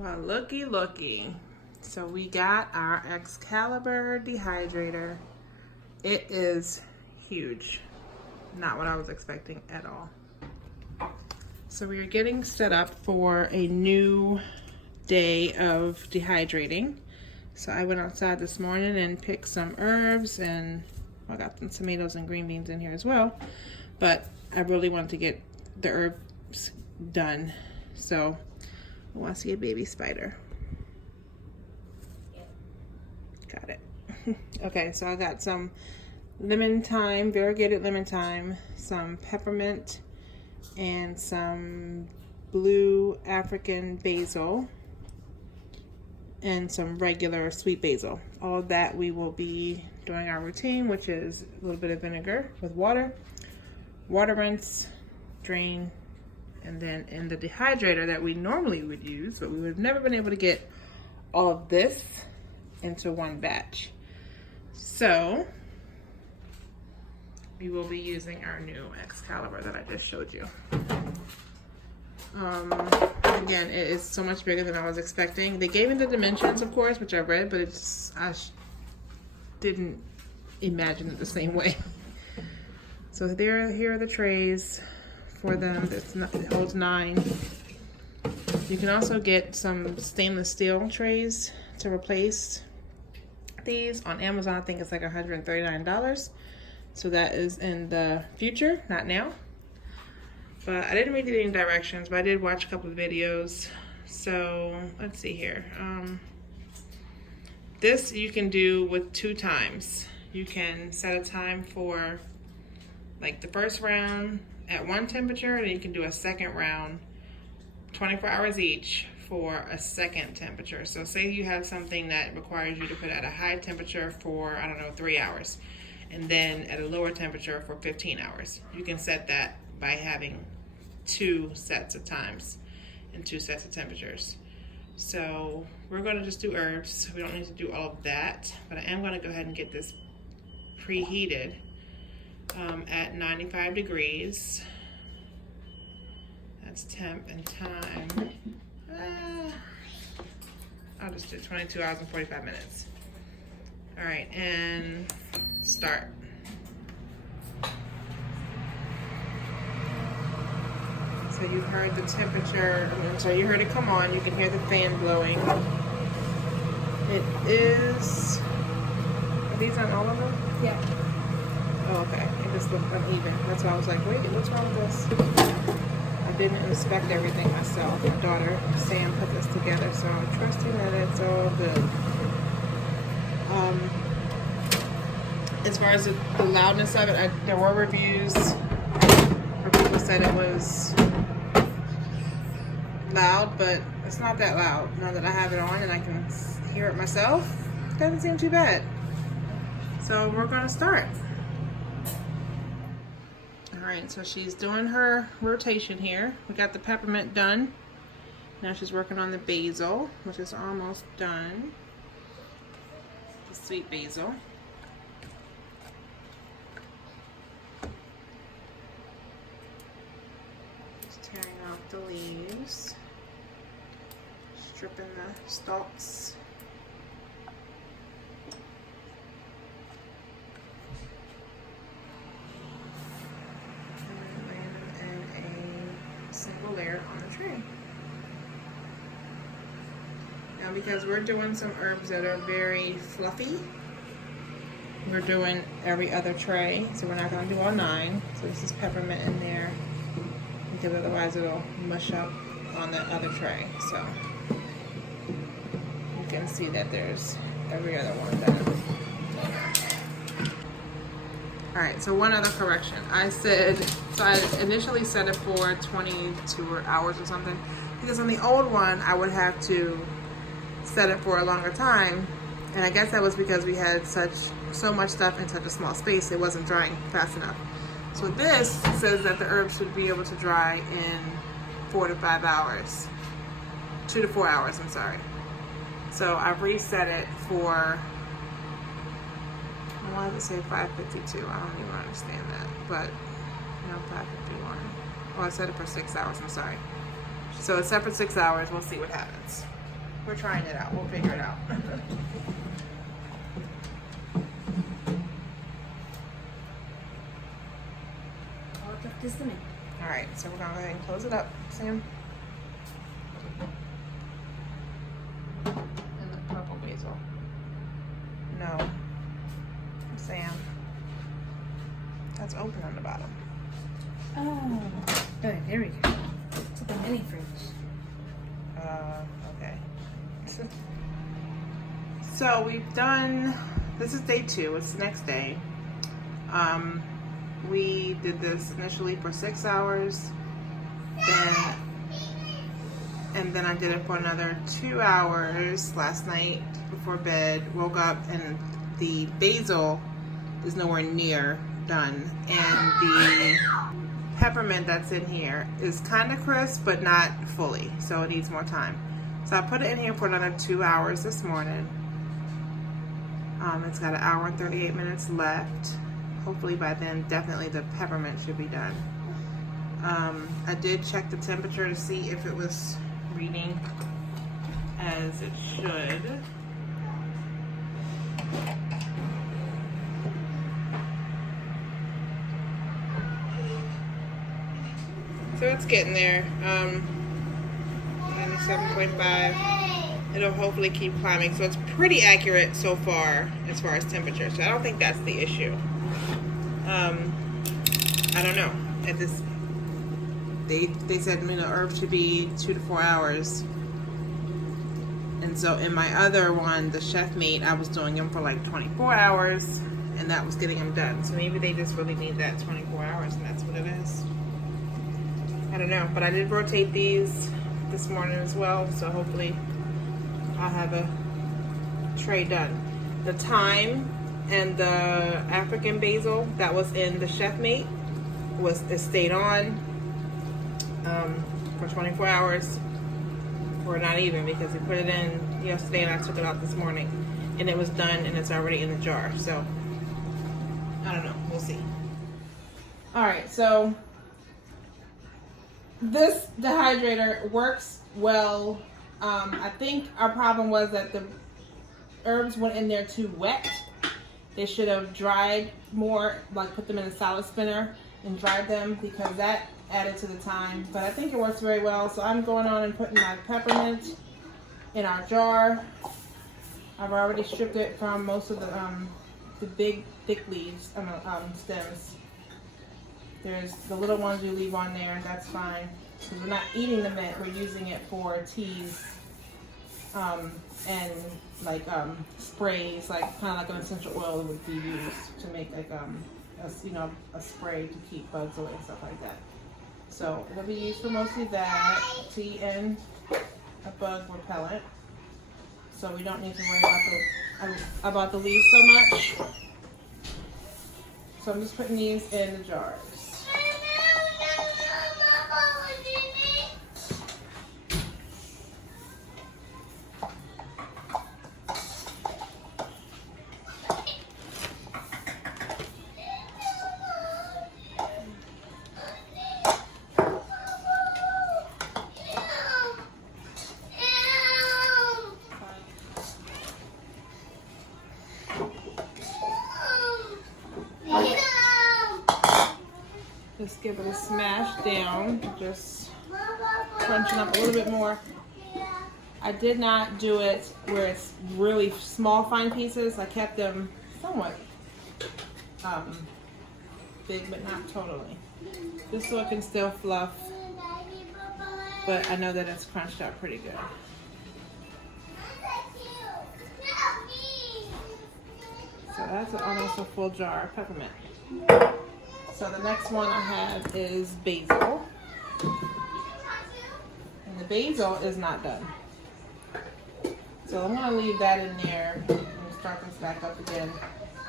Well, looky. So we got our Excalibur Dehydrator. It is huge. Not what I was expecting at all. So we are getting set up for a new day of dehydrating. So I went outside this morning and picked some herbs, and I got some tomatoes and green beans in here as well. But I really wanted to get the herbs done. So I want to see a baby spider. Got it. Okay, so I got some lemon thyme, variegated lemon thyme, some peppermint, and some blue African basil, and some regular sweet basil. All of that we will be doing our routine, which is a little bit of vinegar with water rinse, drain, and then in the dehydrator that we normally would use, but we would have never been able to get all of this into one batch. So we will be using our new Excalibur that I just showed you. Again, it is so much bigger than I was expecting. They gave me the dimensions, of course, which I read, but I didn't imagine it the same way. So here are the trays for them. It holds 9. You can also get some stainless steel trays to replace these on Amazon. I think it's like $139. So that is in the future, not now. But I didn't read any directions, but I did watch a couple of videos. So let's see here. This you can do with 2 times. You can set a time for like the first round at 1 temperature, and then you can do a second round, 24 hours each, for a second temperature. So say you have something that requires you to put at a high temperature for, I don't know, 3 hours, and then at a lower temperature for 15 hours. You can set that by having 2 sets of times and 2 sets of temperatures. So we're gonna just do herbs. We don't need to do all of that, but I am gonna go ahead and get this preheated at 95 degrees. That's temp and time. I'll just do 22 hours and 45 minutes. All right, and start. So you heard the temperature, so you heard it come on. You can hear the fan blowing. It is, are these on all of them? Yeah. Oh, okay. It just looked uneven. That's why I was like, wait, what's wrong with this? I didn't inspect everything myself. My daughter, Sam, put this together, so I'm trusting that it's all good. As far as the loudness of it, there were reviews where people said it was loud, but it's not that loud. Now that I have it on and I can hear it myself, it doesn't seem too bad. So we're gonna start. All right, so she's doing her rotation here. We got the peppermint done. Now she's working on the basil, which is almost done. The sweet basil. Just tearing off the leaves. Stripping the stalks. Single layer on the tray. Now because we're doing some herbs that are very fluffy, we're doing every other tray, so we're not going to do all 9. So this is peppermint in there, because otherwise it'll mush up on the other tray. So you can see that there's every other one done. All right, so one other correction. I initially set it for 22 hours or something, because on the old one, I would have to set it for a longer time. And I guess that was because we had so much stuff in such a small space, it wasn't drying fast enough. So this says that the herbs should be able to dry in 4 to 5 hours. 2 to 4 hours, I'm sorry. So I've reset it for, I wanted to say 5:52. I don't even understand that, but no, 5:51. Oh, I set it for 6 hours. I'm sorry. So it's set for 6 hours. We'll see what happens. We're trying it out. We'll figure it out. All right, so we're gonna go ahead and close it up, Sam. And the purple basil. No, Sam. That's open on the bottom. Oh, there we go. It's like a mini fridge. Okay. So we've done, this is day 2, it's the next day. We did this initially for 6 hours, and then I did it for another 2 hours last night before bed. Woke up and the basil is nowhere near done, and the peppermint that's in here is kind of crisp but not fully, so it needs more time. So I put it in here for another 2 hours this morning. It's got 1 hour and 38 minutes left. Hopefully by then, definitely the peppermint should be done. I did check the temperature to see if it was reading as it should. So it's getting there. 97.5. It'll hopefully keep climbing. So it's pretty accurate so far as temperature. So I don't think that's the issue. I don't know. At this, they said the herb should be 2 to 4 hours. And so in my other one, the chef made, I was doing them for like 24 hours, and that was getting them done. So maybe they just really need that 24 hours, and that's what it is. I don't know, but I did rotate these this morning as well, so hopefully I'll have a tray done. The thyme and the African basil that was in the chef mate it stayed on for 24 hours, or not even, because we put it in yesterday and I took it out this morning, and it was done and it's already in the jar. So I don't know, we'll see. All right, so this dehydrator works well. I think our problem was that the herbs went in there too wet. They should have dried more, like put them in a salad spinner and dried them, because that added to the time. But I think it works very well. So I'm going on and putting my peppermint in our jar. I've already stripped it from most of the big thick leaves, stems. There's the little ones you leave on there, and that's fine, because we're not eating the mint, we're using it for teas and like sprays, like kind of like an essential oil would be used to make like a spray to keep bugs away and stuff like that. So it'll be used for mostly that, tea, and a bug repellent. So we don't need to worry about the leaves so much. So I'm just putting these in the jars. Just give it a smash down, just crunching up a little bit more. I did not do it where it's really small, fine pieces. I kept them somewhat big, but not totally. Just so it can still fluff, but I know that it's crunched up pretty good. So that's almost a full jar of peppermint. So the next one I have is basil. And the basil is not done. So I'm gonna leave that in there and start this back up again.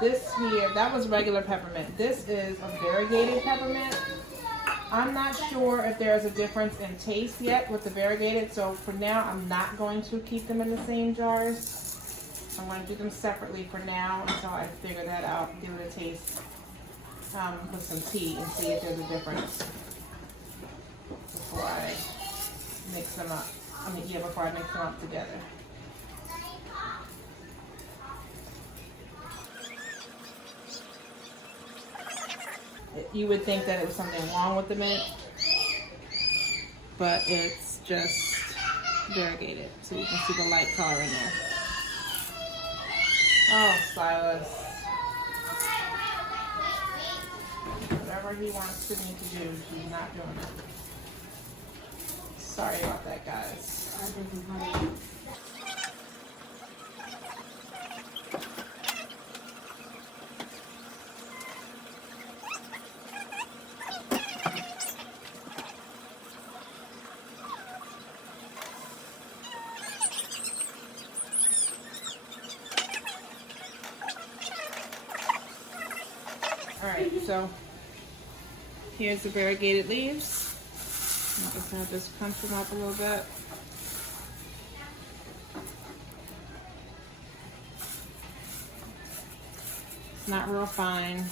This here, that was regular peppermint. This is a variegated peppermint. I'm not sure if there's a difference in taste yet with the variegated, so for now I'm not going to keep them in the same jars. I'm going to do them separately for now until I figure that out, give it a taste with some tea and see if there's a difference before I mix them up. Before I mix them up together. you would think that it was something wrong with the mint, but it's just variegated. So you can see the light color in there. Oh, Silas. Whatever he wants me to do, he's not doing it. Sorry about that, guys. Alright, so here's the variegated leaves. I'm just going to punch them up a little bit. It's not real fine.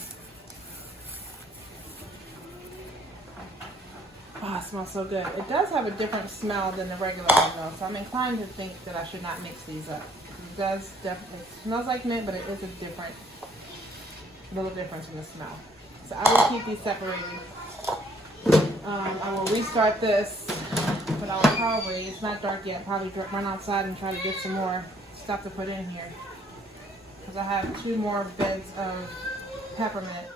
Oh, it smells so good. It does have a different smell than the regular one though, so I'm inclined to think that I should not mix these up. It does definitely, it smells like mint, but it is a little difference in the smell. So I will keep these separated. I will restart this, but I'll probably, it's not dark yet, probably run outside and try to get some more stuff to put in here. Because I have 2 more beds of peppermint